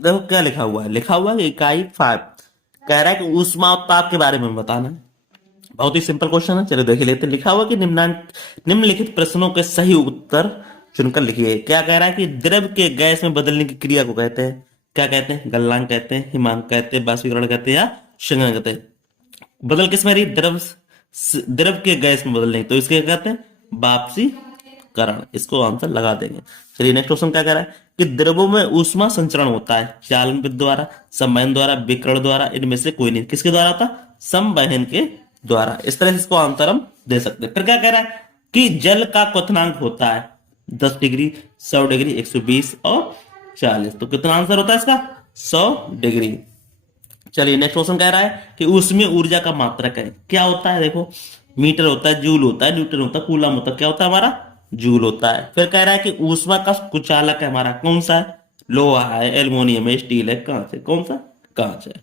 देखो क्या लिखा हुआ है कि इकाई 5 कह रहा है कि ऊष्मा और ताप के बारे में बताना है। बहुत ही सिंपल क्वेश्चन है, चलो देख लेते हैं। लिखा हुआ कि निम्नलिखित प्रश्नों के सही उत्तर चुनकर लिखिए। क्या कह रहा है कि द्रव के गैस में बदलने की क्रिया को कहते हैं, क्या कहते हैं? गलनांक कहते हैं, हिमांक कहते हैं, बाष्पीकरण कहते हैं या संघनन कहते हैं। बदल किस में रही? द्रव के गैस में बदलने की, तो इसके क्या कहते हैं? वापसी करण। इसको आंसर लगा देंगे। चलिए नेक्स्ट क्वेश्चन क्या कह रहा है कि द्रवों में ऊष्मा संचरण होता है चालन विद्युत द्वारा, संवहन द्वारा, विकिरण द्वारा, इनमें से कोई नहीं। किसके द्वारा होता? संवहन के द्वारा। इस तरह से इसको आंसर हम दे सकते हैं। फिर क्या कह रहा है कि जल का क्वथनांक होता है 10 डिग्री, 100 डिग्री, 120 और 40। तो कितना आंसर होता है इसका? 100 डिग्री। चलिए नेक्स्ट क्वेश्चन कह रहा है कि उसमें ऊर्जा का मात्रक है। क्या होता है? देखो, मीटर होता है, जूल होता है, न्यूटन होता है, कूलम होता है। क्या होता है हमारा? जूल होता है। फिर कह रहा है कि ऊष्मा का कुचालक है हमारा कौन सा है? लोहा है, एल्युमिनियम है, स्टील है, कांच है। कौन सा? कांच है।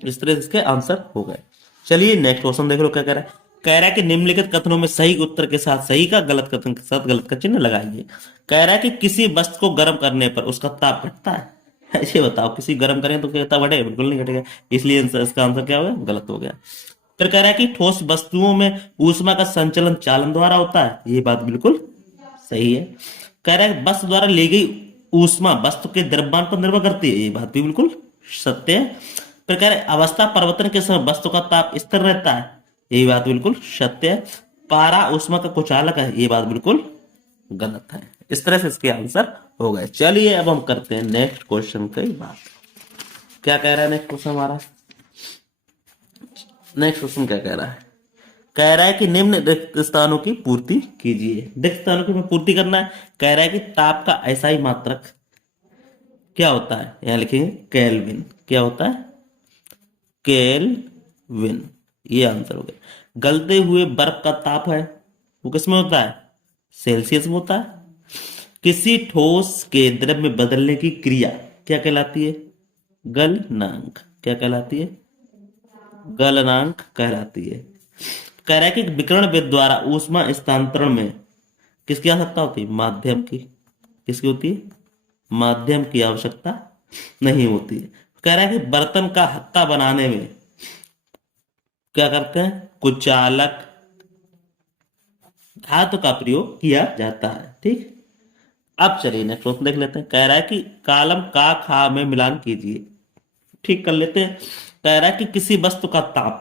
इस तरह से इसके आंसर हो गए। चलिए नेक्स्ट क्वेश्चन देख लो क्या कह रहा है। कह रहा है कि निम्नलिखित कथनों में सही उत्तर के साथ सही का, गलत कथन के साथ गलत का चिन्ह लगाइए। कह रहा है कि किसी वस्तु को गर्म करने पर उसका ताप घटता है। ऐसे बताओ, किसी गर्म करें तो क्या ताप घटेगा? बिल्कुल नहीं घटेगा। इसलिए इसका आंसर क्या हो गया? गलत हो गया। फिर कह रहा है कि ठोस वस्तुओं में ऊष्मा का संचलन चालन द्वारा होता है। ये बात बिल्कुल सही है। कह रहा है वस्तु द्वारा ली गई ऊष्मा वस्तु के द्रव्यमान पर निर्भर करती है। ये बात भी बिल्कुल सत्य है। फिर कह रहे अवस्था परिवर्तन के समय वस्तु का ताप स्थिर रहता है। ये बात बिल्कुल सत्य है। पारा ऊष्मा का कुचालक है। ये बात बिल्कुल गलत है। इस तरह से इसके आंसर हो गए। चलिए अब हम करते हैं नेक्स्ट क्वेश्चन की बात। क्या कह रहा है नेक्स्ट क्वेश्चन हमारा? नेक्स्ट क्वेश्चन क्या कह रहा है? कह रहा है कि निम्न रिक्त स्थानों की पूर्ति कीजिए। रिक्त स्थानों की हमें पूर्ति करना है। कह रहा है कि ताप का ऐसा ही मात्रक क्या होता है? यहां लिखेंगे केल्विन। क्या होता है? केल्विन। ये आंसर हो गया। गलते हुए बर्फ का ताप है वो किस में होता है? सेल्सियस में होता है। किसी ठोस के द्रव में बदलने की क्रिया क्या कहलाती है? गलनांक। क्या कहलाती है? गलनांक कहलाती है। कह रहा है कि विकिरण विद्युत द्वारा ऊष्मा स्थानांतरण में किसकी आवश्यकता होती है? माध्यम की। किसकी होती है? माध्यम की आवश्यकता नहीं होती है। कह रहा है कि बर्तन का हत्ता बनाने में क्या करते हैं? कुचालक धातु का प्रयोग किया जाता है। ठीक। अब चलिए नेक्स्ट क्वेश्चन देख लेते हैं। कह रहा है कि कालम का खा में मिलान कीजिए। ठीक कर लेते हैं। कह रहा है कि किसी वस्तु का ताप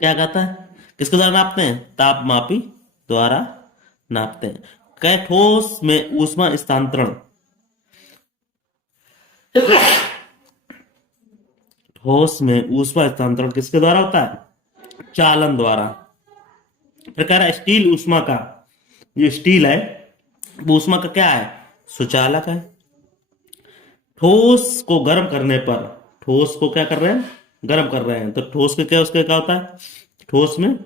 क्या कहता है? किसके द्वारा नापते हैं? ताप मापी द्वारा नापते हैं। कह ठोस में ऊष्मा स्थानांतरण, ठोस में ऊष्मा स्थानांतरण किसके द्वारा होता है? चालन द्वारा। प्रकार है स्टील ऊष्मा का, जो स्टील है वो ऊष्मा का क्या है? सुचालक है। ठोस को गर्म करने पर, ठोस को क्या कर रहे हैं? गर्म कर रहे हैं। तो ठोस के क्या, उसके क्या होता है? ठोस में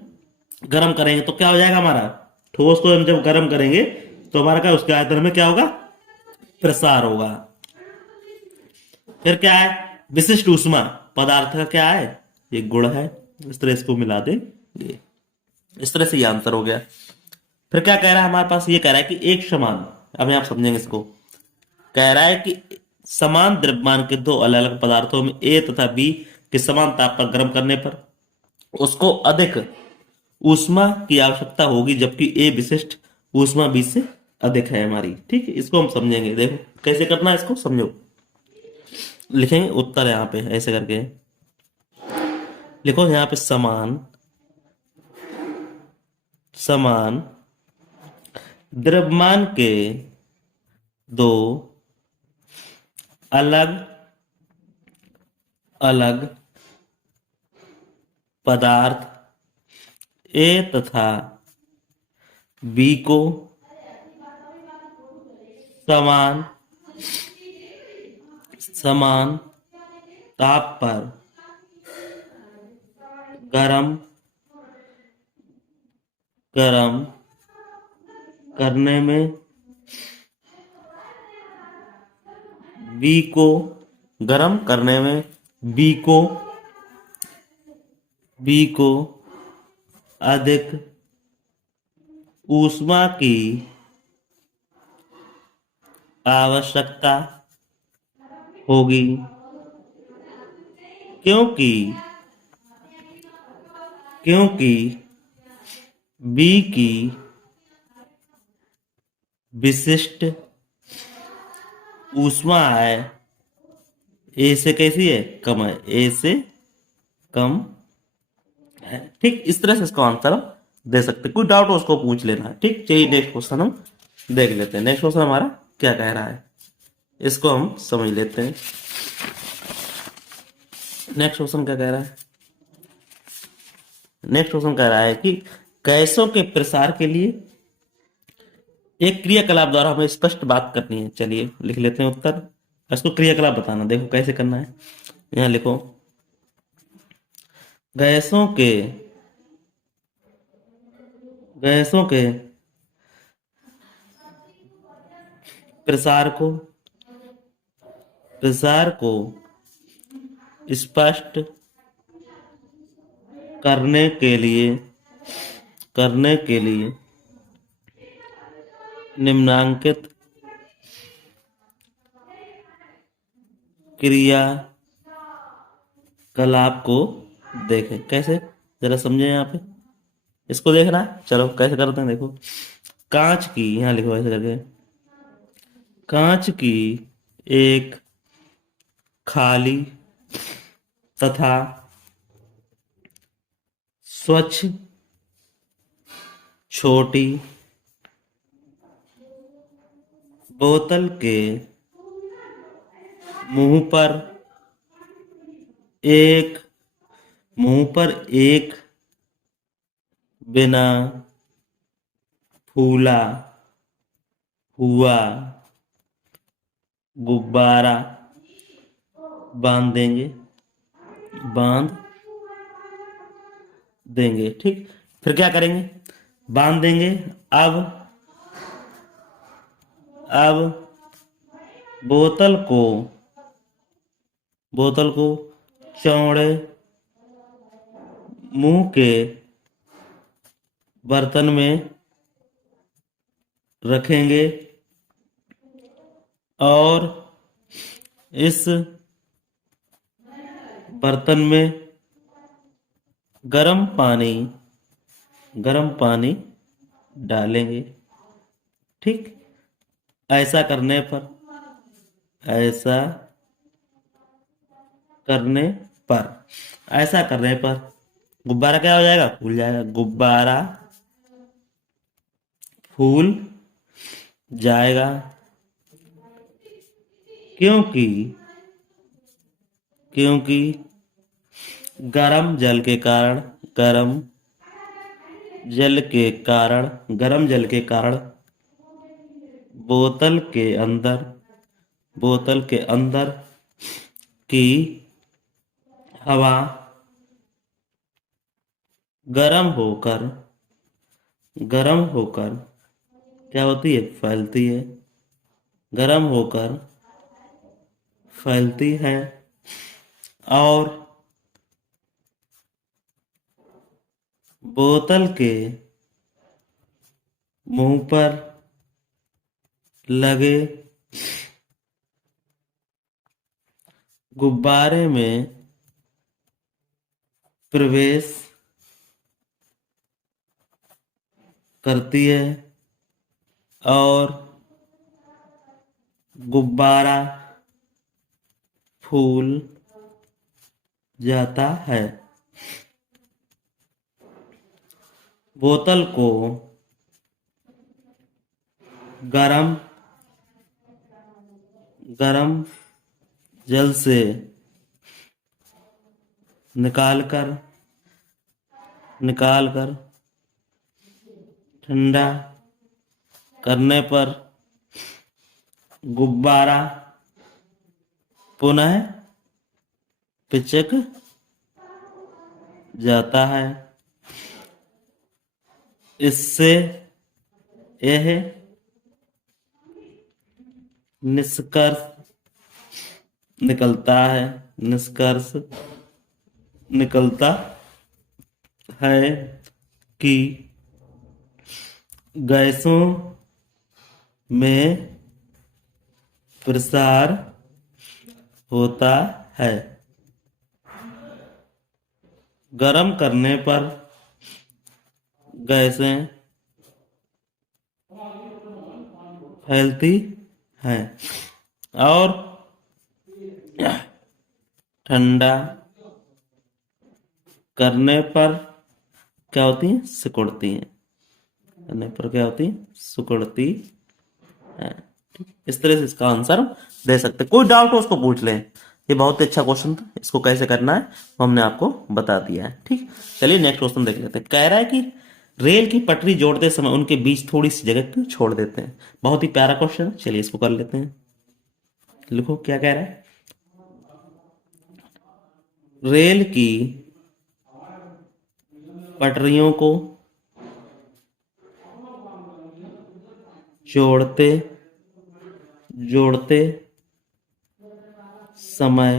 गर्म करेंगे तो क्या हो जाएगा हमारा? ठोस को हम जब गर्म करेंगे तो हमारा क्या, उसके आयतन में क्या होगा? प्रसार होगा। फिर क्या है? विशिष्ट ऊष्मा पदार्थ का क्या है? ये गुण है। इस तरह इसको मिला दे ये। इस तरह से ये आंसर हो गया। फिर क्या कह रहा है हमारे पास? ये कह रहा है कि एक समान, अब आप समझेंगे इसको। कह रहा है कि समान द्रव्यमान के दो अलग अलग पदार्थों में ए तथा बी के समान ताप पर गर्म करने पर उसको अधिक ऊष्मा की आवश्यकता होगी, जबकि ए विशिष्ट ऊष्मा बी से अधिक है हमारी। ठीक है, इसको हम समझेंगे। देखो कैसे करना है इसको, समझो। लिखेंगे उत्तर यहाँ पे ऐसे करके। लिखो यहाँ पे समान, समान द्रव्यमान के दो अलग अलग पदार्थ ए तथा बी को समान समान ताप पर गरम गरम करने में बी को गरम करने में बी को बी को अधिक ऊष्मा की आवश्यकता होगी, क्योंकि क्योंकि बी की विशिष्ट ऊष्मा है ए से कैसी है, कम है, ए से कम है। ठीक, इस तरह से इसका आंसर हम दे सकते हैं। कोई डाउट हो उसको पूछ लेना है। ठीक, चलिए नेक्स्ट क्वेश्चन हम देख लेते हैं। नेक्स्ट क्वेश्चन हमारा क्या कह रहा है, इसको हम समझ लेते हैं। नेक्स्ट क्वेश्चन क्या कह रहा है, नेक्स्ट क्वेश्चन कह रहा है कि गैसों के प्रसार के लिए एक क्रियाकलाप द्वारा हमें स्पष्ट बात करनी है। चलिए लिख लेते हैं उत्तर, इसको क्रियाकलाप बताना। देखो कैसे करना है, यहाँ लिखो, गैसों के गैसों के प्रसार को प्रसार को स्पष्ट करने के लिए निम्नांकित क्रियाकलाप को देखें। कैसे, जरा समझे यहाँ पे, इसको देखना है। चलो कैसे करते हैं, देखो, कांच की, यहाँ लिखो ऐसे करके, कांच की एक खाली तथा स्वच्छ छोटी बोतल के मुंह पर एक मुंह पर एक बिना फूला हुआ गुब्बारा बांध देंगे। ठीक, फिर क्या करेंगे, बांध देंगे। अब अब बोतल को चौड़े मुंह के बर्तन में रखेंगे और इस बर्तन में गर्म पानी डालेंगे। ठीक, ऐसा करने पर ऐसा करने पर ऐसा करने पर गुब्बारा क्या हो जाएगा, फूल जाएगा। गुब्बारा फूल जाएगा, क्योंकि क्योंकि गर्म जल के कारण बोतल के अंदर की हवा गर्म होकर क्या होती है, फैलती है। गर्म होकर फैलती है और बोतल के मुंह पर लगे गुब्बारे में प्रवेश करती है और गुब्बारा फूल जाता है। बोतल को गरम जल से निकालकर ठंडा करने पर गुब्बारा पुनः पिचक जाता है। इससे यह निष्कर्ष निकलता है कि गैसों में प्रसार होता है। गर्म करने पर गैसें फैलती हैं और ठंडा करने पर क्या होती हैं? सिकुड़ती हैं। करने पर क्या होती हैं? सिकुड़ती हैं। इस तरह से इसका आंसर दे सकते हैं। कोई डाउट हो उसको पूछ लें। ये बहुत ही अच्छा क्वेश्चन था, इसको कैसे करना है वो हमने आपको बता दिया है। ठीक, चलिए नेक्स्ट क्वेश्चन देख लेते हैं। कह रहा है कि रेल की पटरी जोड़ते समय उनके बीच थोड़ी सी जगह क्यों छोड़ देते हैं? बहुत ही प्यारा क्वेश्चन है, चलिए इसको कर लेते हैं। लिखो क्या कह रहा है। रेल की पटरियों को जोड़ते जोड़ते समय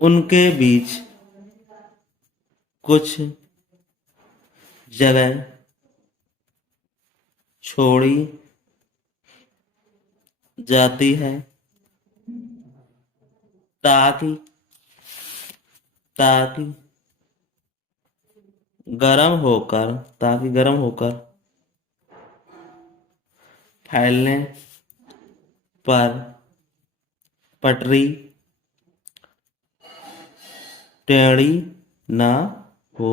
उनके बीच कुछ जगह छोड़ी जाती है ताकि ताकि गर्म होकर फैलने पर पटरी टेढ़ी ना हो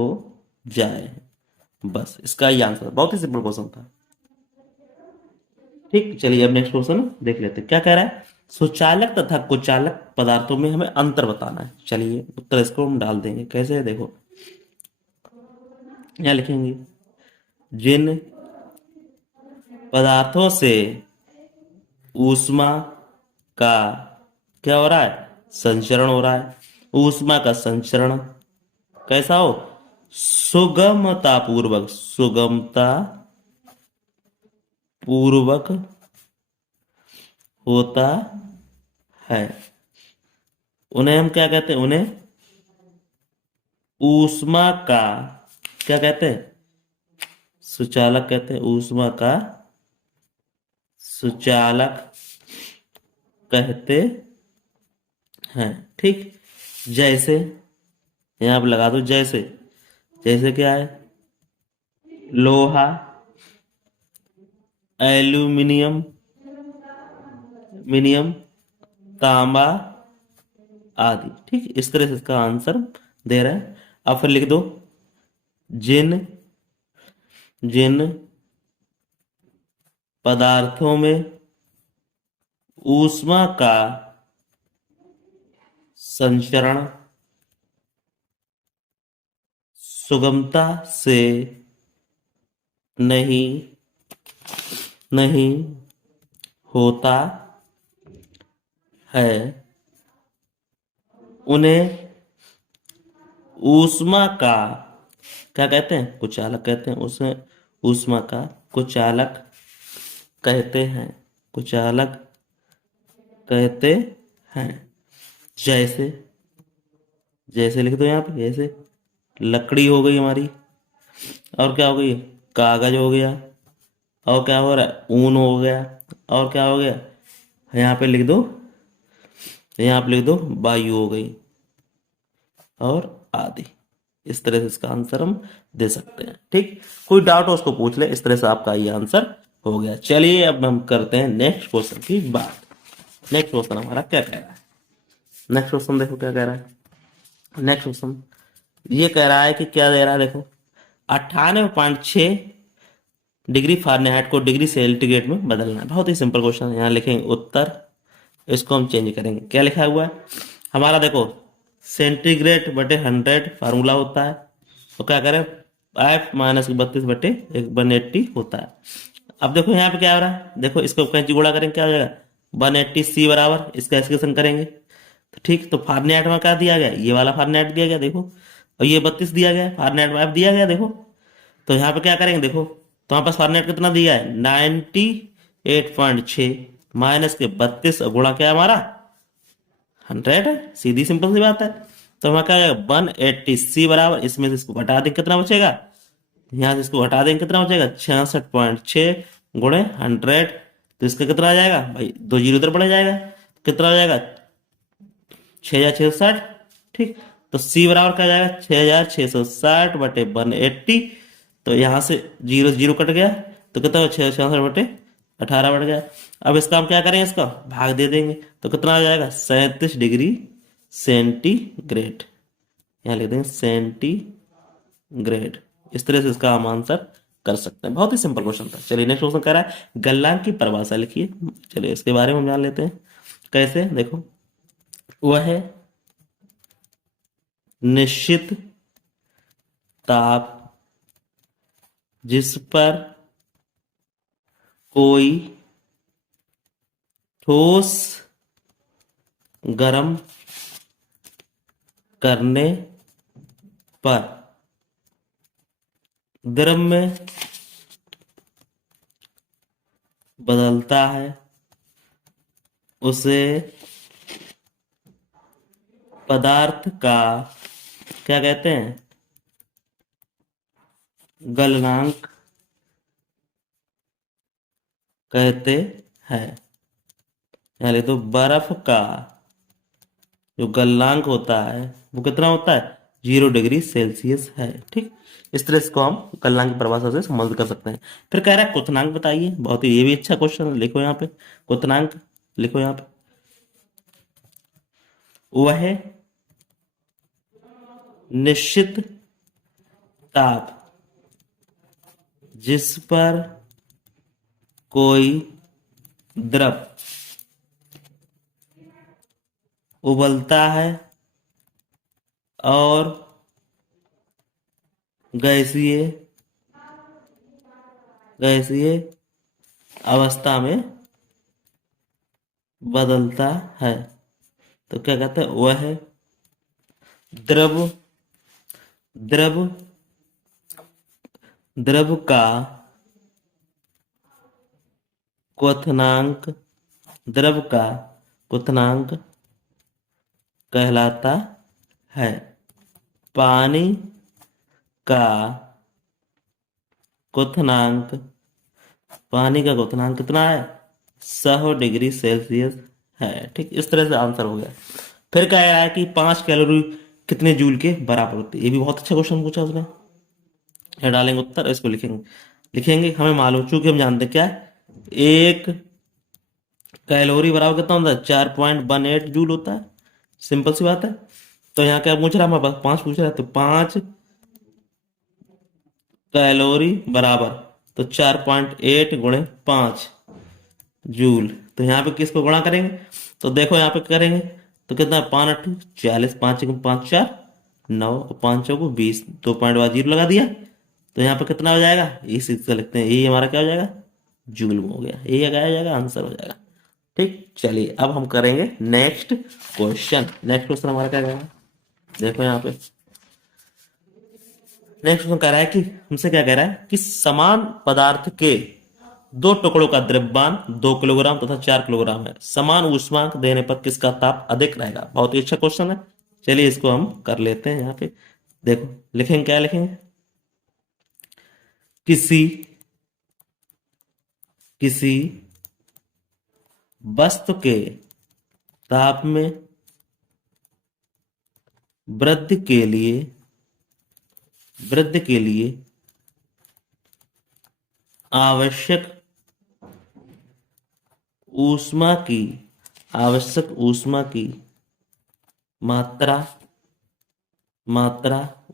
जाए। बस इसका ही आंसर, बहुत ही सिंपल क्वेश्चन था। ठीक, चलिए अब नेक्स्ट क्वेश्चन देख लेते हैं। क्या कह रहा है? सुचालक तथा कुचालक पदार्थों में हमें अंतर बताना है। चलिए उत्तर इसको हम डाल देंगे। कैसे है देखो, यहाँ लिखेंगे जिन पदार्थों से ऊष्मा का क्या हो रहा है? संचरण हो रहा है। ऊष्मा का संचरण कैसा हो? सुगमता पूर्वक होता है। उन्हें हम क्या कहते हैं? उन्हें ऊष्मा का क्या कहते हैं? सुचालक कहते हैं। ऊष्मा का सुचालक कहते हैं। ठीक, जैसे यहां पर लगा दो। जैसे जैसे क्या है? लोहा, एल्यूमिनियम, मिनियम, तांबा आदि। ठीक, इस तरह से इसका आंसर दे रहा है। अब फिर लिख दो जिन जिन पदार्थों में ऊष्मा का संचरण सुगमता से नहीं नहीं होता है, उन्हें ऊष्मा का क्या कहते हैं? कुचालक कहते हैं। उसे ऊष्मा का कुचालक कहते हैं। कुचालक कहते हैं। जैसे जैसे लिख दो यहाँ पे। जैसे लकड़ी हो गई हमारी, और क्या हो गई? कागज हो गया, और क्या हो रहा है? ऊन हो गया, और क्या हो गया? यहाँ पे लिख दो, यहाँ पे लिख दो वायु हो गई, और आदि। इस तरह से इसका आंसर हम दे सकते हैं। ठीक, कोई डाउट हो उसको पूछ ले। इस तरह से आपका ये आंसर हो गया। चलिए अब हम करते हैं नेक्स्ट क्वेश्चन की बात। नेक्स्ट क्वेश्चन हमारा क्या कह रहा है? नेक्स्ट क्वेश्चन देखो क्या कह रहा है। नेक्स्ट क्वेश्चन ये कह रहा है कि क्या दे रहा है देखो, 98.6 डिग्री फ़ारेनहाइट को डिग्री सेंटीग्रेड में बदलना है। बहुत ही सिंपल क्वेश्चन है। यहाँ लिखेंगे उत्तर, इसको हम चेंज करेंगे। क्या लिखा हुआ है हमारा? देखो सेंटीग्रेड बटे 100 फार्मूला होता है, तो क्या करें? 5 - 32/180 होता है। अब देखो यहाँ पे क्या हो रहा है? देखो इसको कैंची गुणा करेंगे, क्या हो जाएगा? 180C बराबर, इसका एक्सप्रेशन करेंगे तो ठीक। तो फ़ारेनहाइट में क्या दिया गया? ये वाला फ़ारेनहाइट दिया गया देखो, और ये 32 दिया गया। फ़ारेनहाइट में दिया गया देखो। तो यहाँ पे क्या करेंगे देखो, तो हमारे पास फ़ारेनहाइट कितना दिया है? 98.6 माइनस के 32 गुणा क्या हमारा 100 है। सीधी सिंपल सी बात है। तो हमारा क्या हो जाएगा? 180C बराबर, इसमें से इसको घटा देंगे कितना बचेगा? यहाँ से इसको घटा देंगे कितना बचेगा? 66.6 गुणे 100 तो इसका कितना आ जाएगा भाई, 2 जीरो इधर बढ़ जाएगा, कितना हो जाएगा 6,660। ठीक, तो सी बराबर क्या जाएगा 6,660/180। तो यहां से जीरो जीरो कट गया, तो कितना हो 666/18 बढ़ गया। अब इसका हम क्या करेंगे, इसका भाग दे देंगे, तो कितना आ जाएगा 37 डिग्री सेंटीग्रेड। यहाँ लिख देंगे सेंटीग्रेड। इस तरह से इसका हम आंसर कर सकते हैं। बहुत ही सिंपल क्वेश्चन था। चलिए नेक्स्ट क्वेश्चन कह रहा है गलनांक की परिभाषा लिखिए। चलिए इसके बारे में हम जान लेते हैं कैसे। देखो, वह है निश्चित ताप जिस पर कोई ठोस गर्म करने पर द्रव में बदलता है, उसे पदार्थ का क्या कहते हैं, गलनांक कहते हैं। यहाँ ले तो बर्फ का जो गलनांक होता है वो कितना होता है 0 डिग्री सेल्सियस है। ठीक, इस तरह इसको हम गलनांक की परिभाषा से समझ कर सकते हैं। फिर कह रहा है क्वथनांक बताइए। बहुत ही ये भी अच्छा क्वेश्चन है, लिखो यहाँ पे क्वथनांक, लिखो यहाँ पे। वह निश्चित ताप जिस पर कोई द्रव उबलता है और गैसीय गैसीय अवस्था में बदलता है, तो क्या कहते हैं, वह द्रव द्रव द्रव का क्वथनांक द्रव का क्वथनांक कहलाता है। पानी का क्वथनांक कितना है 100 डिग्री सेल्सियस है। ठीक, इस तरह से आंसर हो गया। फिर कह रहा है कि 5 कैलोरी कितने जूल के बराबर होती है। ये भी बहुत अच्छा क्वेश्चन पूछा उसने। ये डालेंगे उत्तर, इसको लिखेंगे लिखेंगे हमें मालूम, चूंकि हम जानते क्या है, 1 कैलोरी बराबर कितना होता है 4.18 जूल होता है। सिंपल सी बात है। तो यहाँ क्या पूछ रहा है, मैं बस 5 पूछ रहा है, तो 5 कैलोरी बराबर तो 4.8 गुणे 5 जूल। तो यहाँ पे किसको गुणा करेंगे, तो देखो यहाँ पे करेंगे तो कितना 5 8 40, 5 5 4 9 और 5 चौको 20, 2.0 लगा दिया। तो यहाँ पे कितना हो जाएगा, इस चीज से लिखते हैं, यही हमारा क्या हो जाएगा जूल में हो गया। यही क्या हो जाएगा आंसर हो जाएगा। ठीक, चलिए अब हम करेंगे नेक्स्ट क्वेश्चन। नेक्स्ट क्वेश्चन हमारा क्या करेगा, देखो यहाँ पे नेक्स्ट क्वेश्चन कह रहा है कि हमसे क्या कह रहा है कि समान पदार्थ के 2 टुकड़ों का द्रव्यमान 2 किलोग्राम तथा 4 किलोग्राम है। समान ऊष्मांक देने पर किसका ताप अधिक रहेगा। बहुत ही अच्छा क्वेश्चन है। चलिए इसको हम कर लेते हैं। यहाँ पे देखो लिखेंगे, क्या लिखेंगे, किसी किसी वस्तु के ताप में वृद्धि के लिए आवश्यक ऊष्मा की मात्रा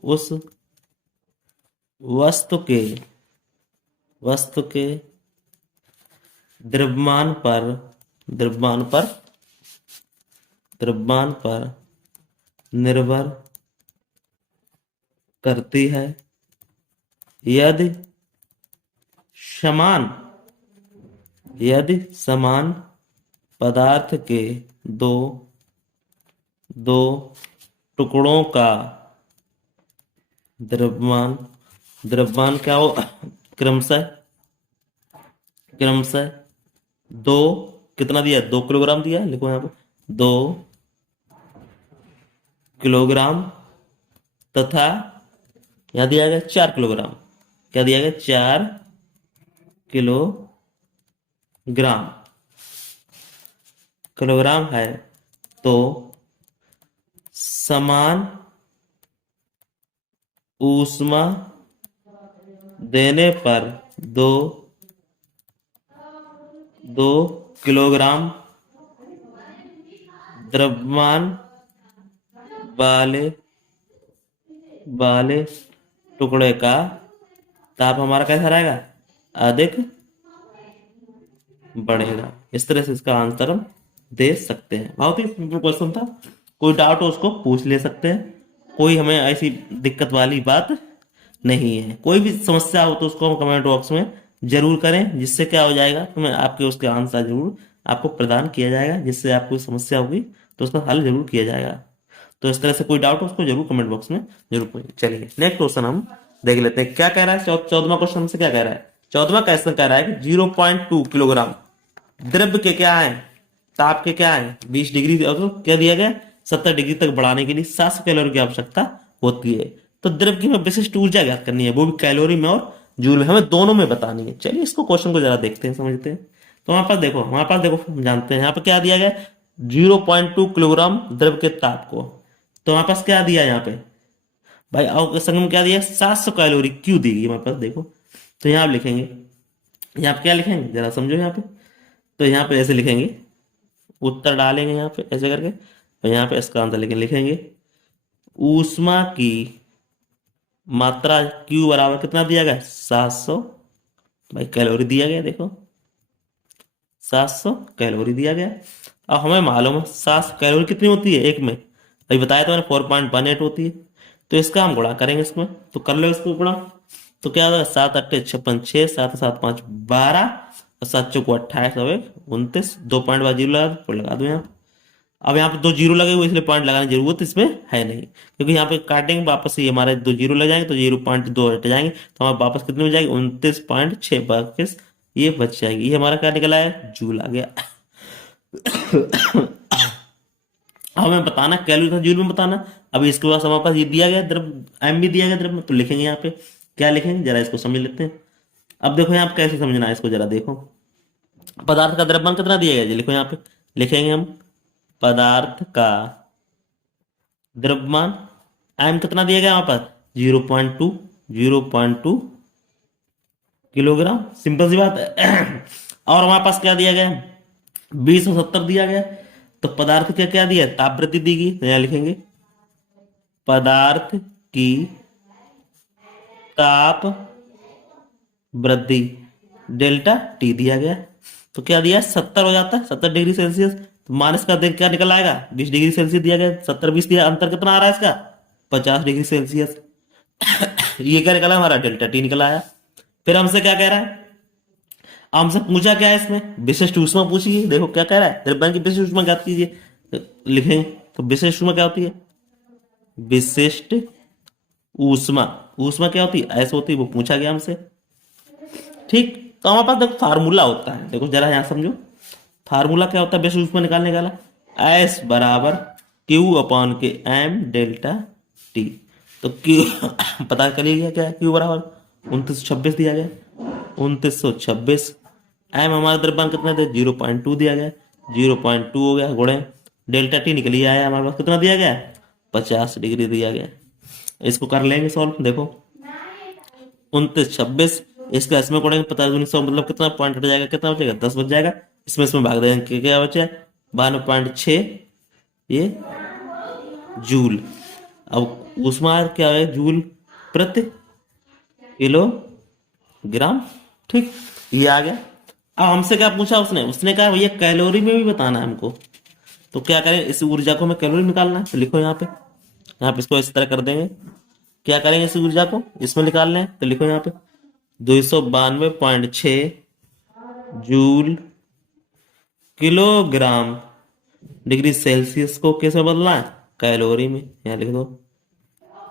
उस वस्तु के द्रव्यमान पर निर्भर करती है। यदि समान पदार्थ के दो टुकड़ों का द्रव्यमान क्या हो क्रमशः दो कितना दिया 2 किलोग्राम दिया है, लिखो यहाँ पे 2 किलोग्राम तथा यहाँ दिया गया 4 किलोग्राम। क्या दिया गया 4 किलोग्राम ग्राम किलोग्राम है तो समान ऊष्मा देने पर दो दो किलोग्राम द्रव्यमान वाले वाले टुकड़े का ताप हमारा कैसा रहेगा, अधिक बढ़ेगा। इस तरह से इसका आंसर हम दे सकते हैं। बहुत ही सिंपल क्वेश्चन था, कोई डाउट हो उसको पूछ ले सकते हैं, कोई हमें ऐसी दिक्कत वाली बात नहीं है। कोई भी समस्या हो तो उसको हम कमेंट बॉक्स में जरूर करें, जिससे क्या हो जाएगा, तो मैं आपके उसके आंसर जरूर आपको प्रदान किया जाएगा। जिससे आपको समस्या होगी तो उसका हल जरूर किया जाएगा। तो इस तरह से कोई डाउट हो उसको जरूर कमेंट बॉक्स में जरूर पूछें। चलिए नेक्स्ट क्वेश्चन हम देख लेते हैं क्या कह रहा है। 14वां क्वेश्चन हमसे क्या कह रहा है। 14वां क्वेश्चन कह रहा है कि 0.2 किलोग्राम द्रव्य के क्या है, ताप के क्या है 20 डिग्री, और क्या दिया गया 70 डिग्री तक बढ़ाने के लिए 700 कैलोरी की आवश्यकता होती है। तो द्रव्य की हमें विशिष्ट ऊर्जा ज्ञात करनी है, वो भी कैलोरी में और जूल में, हमें दोनों में बतानी है। चलिए इसको क्वेश्चन को जरा देखते हैं, समझते हैं। तो हमारे पास देखो हम जानते हैं यहाँ पे क्या दिया गया 0.2 किलोग्राम द्रव्य के ताप को। तो हमारे पास क्या दिया है यहाँ पे भाई, और संग में क्या दिया 700 कैलोरी क्यों दी गई हमारे पास, देखो। तो यहाँ आप लिखेंगे, यहाँ पे क्या लिखेंगे जरा समझो यहाँ पे। तो यहाँ पे ऐसे लिखेंगे, उत्तर डालेंगे यहाँ पे ऐसे करके, और यहाँ पे इसका आंसर लिखेंगे ऊष्मा की मात्रा Q बराबर कितना दिया गया 700 भाई कैलोरी दिया गया, देखो 700 कैलोरी दिया गया। अब हमें मालूम है 700 कैलोरी कितनी होती है एक में, अभी बताया तो मैंने 4.18 होती है। तो इसका हम गुणा करेंगे इसमें, तो कर लो इसको गुणा। तो क्या होगा 7 8 56 6 7 7 5 12 और 7 चौको 28 और 29 2 पॉइंट बाद जीरो लगा दो यहाँ। अब यहाँ पे 2 जीरो लगे हुए इसलिए पॉइंट लगाने की जरूरत इसमें है नहीं, क्योंकि यहाँ पे काटेंगे वापस ये हमारे 2 जीरो लग जाएंगे तो 0.2 हट जाएंगे, तो हमारे वापस कितने में जाएंगे 29.6 वापस ये बच जाएगी। ये हमारा क्या निकला है जूल आ गया। हमें बताना कैलोरी था जूल में बताना। अभी इसके बाद हमारे पास ये दिया गया द्रव एम भी दिया गया द्रव में, तो लिखेंगे यहाँ पे क्या लिखेंगे जरा इसको समझ लेते हैं। अब देखो यहाँ पे कैसे समझना है इसको जरा देखो। पदार्थ का द्रव्यमान कितना दिया गया लिखो यहाँ पे, लिखेंगे हम पदार्थ का द्रव्यमान एम कितना दिया गया यहाँ पर 0.2 किलोग्राम, सिंपल सी बात है। और हमारे पास क्या दिया गया 20 और 70 दिया गया। तो पदार्थ का क्या दिया ताप वृद्धि दी गई, तो यहाँ लिखेंगे पदार्थ की ताप वृद्धि डेल्टा टी दिया गया। तो क्या दिया 70 हो जाता है 70 डिग्री सेल्सियस। तो माइनस का देख क्या निकल आएगा 20 डिग्री सेल्सियस दिया गया, 70 20 दिया, अंतर कितना आ रहा है इसका 50 डिग्री सेल्सियस। ये क्या निकला हमारा डेल्टा टी निकला आया। फिर हमसे क्या कह रहा है, हमसे पूछा क्या है इसमें विशिष्ट ऊष्मा पूछी है। देखो क्या कह रहा है द्रव्यमान की विशिष्ट ऊष्मा ज्ञात कीजिए, तो लिखेंगे तो विशिष्ट ऊष्मा क्या होती है, विशिष्ट ऊष्मा, ऊष्मा क्या होती है ऐसे होती है, वो पूछा गया हमसे। ठीक, तो हमारे पास देखो फार्मूला होता है, देखो जरा यहां समझो फार्मूला क्या होता है विशिष्ट ऊष्मा निकालने का, एस बराबर क्यू अपॉन के एम डेल्टा टी। तो क्यू पता चलिए गया क्या है, क्यू बराबर 2926 दिया गया 2926। एम हमारा द्रव्यमान कितना दे 0.2 दिया गया 0.2 हो गया गुणे डेल्टा टी निकल आया हमारे पास कितना दिया गया 50 डिग्री दिया गया। इसको कर लेंगे सॉल्व, देखो 2926 इसका इसमें कोड़ेंगे 50 मतलब कितना पॉइंट हट जाएगा, कितना बचेगा 10 बच जाएगा। इसमें भाग देंगे क्या बचे 92.6 ये जूल। अब ऊष्मा क्या है जूल प्रति किलोग्राम। ठीक, ये आ गया। अब हमसे क्या पूछा उसने कहा भैया कैलोरी में भी बताना है हमको। तो क्या करें इस ऊर्जा को हमें कैलोरी निकालना है, तो लिखो यहाँ पे इसको इस तरह कर देंगे। क्या करेंगे इस ऊर्जा को इसमें निकालना है, तो लिखो यहाँ पे 292.6 जूल किलोग्राम डिग्री सेल्सियस को कैसे बदलना है कैलोरी में, यहाँ लिख दो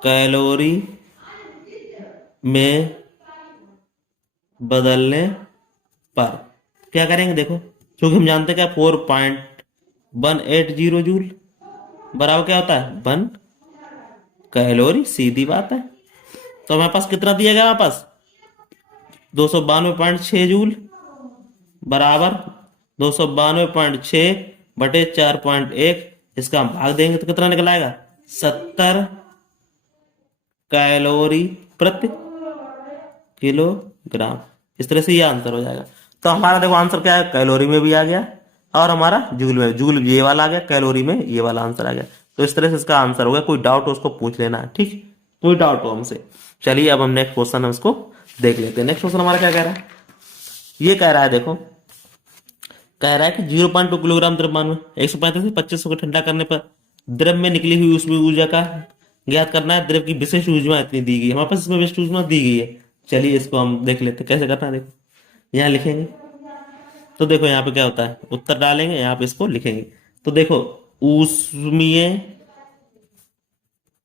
कैलोरी में बदलने पर क्या करेंगे, देखो क्योंकि हम जानते हैं क्या 4.180 जूल बराबर क्या होता है 1 कैलोरी, सीधी बात है। तो हमारे पास कितना दिया गया हमारे पास 292.6 जूल बराबर 292.6 बटे 4.1, इसका हम भाग देंगे तो कितना निकल आएगा? 70 कैलोरी प्रति किलोग्राम। इस तरह से ये आंसर हो जाएगा। तो हमारा देखो आंसर क्या है, कैलोरी में भी आ गया और हमारा जूल में, जूल ये वाला आ गया, कैलोरी में ये वाला आंसर आ गया। तो इस तरह से इसका आंसर हो गया। कोई डाउट हो उसको पूछ लेना है, ठीक, कोई डाउट हो हमसे। चलिए अब हम नेक्स्ट क्वेश्चन है उसको देख लेते हैं। नेक्स्ट क्वेश्चन हमारा क्या कह रहा है, ये कह रहा है देखो, कह रहा है कि 0.2 किलोग्राम द्रव्यमान में 135 से 2500 को ठंडा करने पर द्रव में निकली हुई उसमें ऊर्जा का ज्ञात करना है। द्रव की विशिष्ट ऊर्जा इतनी दी गई है, हमारे पास इसमें विशिष्ट ऊर्जा दी गई है। चलिए इसको हम देख लेते हैं कैसे करना है। देखो यहाँ लिखेंगे, तो देखो यहाँ पे क्या होता है, उत्तर डालेंगे, यहाँ पे इसको लिखेंगे। तो देखो ऊष्मीय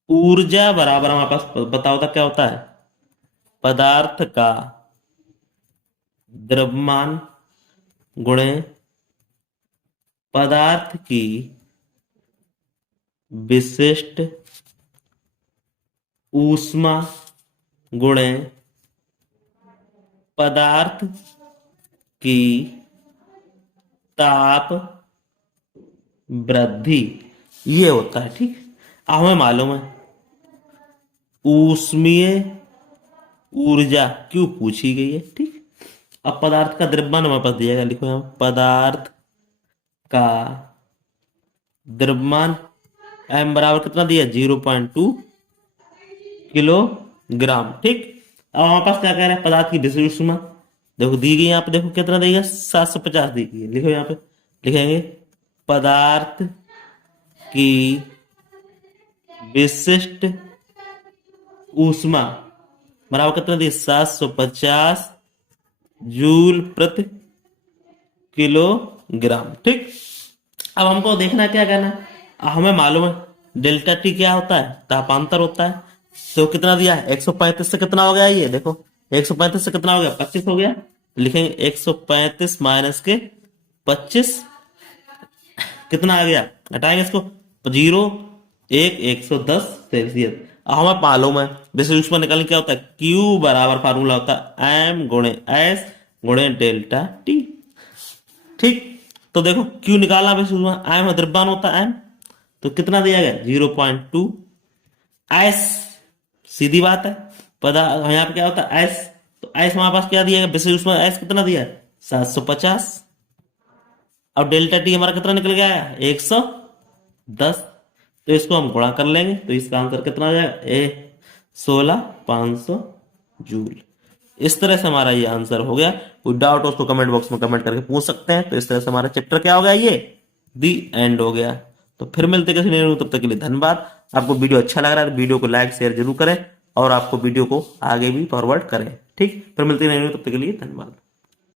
ऊर्जा बराबर हमारे पास बताओ था क्या होता है, पदार्थ का द्रव्यमान गुणे पदार्थ की विशिष्ट ऊष्मा गुणे पदार्थ की ताप वृद्धि, ये होता है, ठीक। अब हमें मालूम है ऊष्मीय ऊर्जा क्यों पूछी गई है, ठीक। अब पदार्थ का द्रव्यमान हमारे पास दिया गया, लिखो यहाँ पदार्थ का द्रव्यमान m बराबर कितना दिया, 0.2 किलोग्राम, ठीक। अब हमारे पास क्या कह रहा है, पदार्थ की विशिष्ट ऊष्मा देखो दी गई, यहाँ पे देखो कितना दी गई, 750 दी गई है। लिखो यहाँ पे लिखेंगे पदार्थ की विशिष्ट ऊष्मा बराबर कितना दी, 750 जूल प्रति किलोग्राम, ठीक। अब हमको देखना क्या करना है, हमें मालूम है डेल्टा टी क्या होता है, तापांतर होता है। तो कितना दिया है, 135 से कितना हो गया, ये देखो 135 से कितना हो गया, 25 हो गया। लिखेंगे 135 माइनस के 25 कितना आ गया, हटाएंगे इसको, 0 1 110 सेल्सियस। हमें मालूम है विशिष्ट ऊष्मा निकालने क्या होता है, Q बराबर फार्मूला होता है M गुणे S गुणे डेल्टा टी, ठीक। तो देखो Q निकालना विशिष्ट ऊष्मा, M द्रव्यमान होता है M, तो कितना दिया गया 0.2, S सीधी बात है, पता यहाँ पे क्या होता है S, तो S हमारे पास क्या दिया गया विशिष्ट ऊष्मा, S कितना दिया है 750। अब डेल्टा टी हमारा कितना निकल गया है 110, तो इसको हम गुणा कर लेंगे, तो इसका आंसर कितना आ जाएगा 16500 जूल। इस तरह से हमारा ये आंसर हो गया। कोई डाउट हो उसको कमेंट बॉक्स में कमेंट करके पूछ सकते हैं। तो इस तरह से हमारा चैप्टर क्या हो गया, ये दी एंड हो गया। तो फिर मिलते किसी नए, तब तक के लिए धन्यवाद। आपको वीडियो अच्छा लग रहा है तो वीडियो को लाइक शेयर जरूर करें और आपको वीडियो को आगे भी फॉरवर्ड करें, ठीक। फिर मिलते हैं नए, तब तक के लिए धन्यवाद।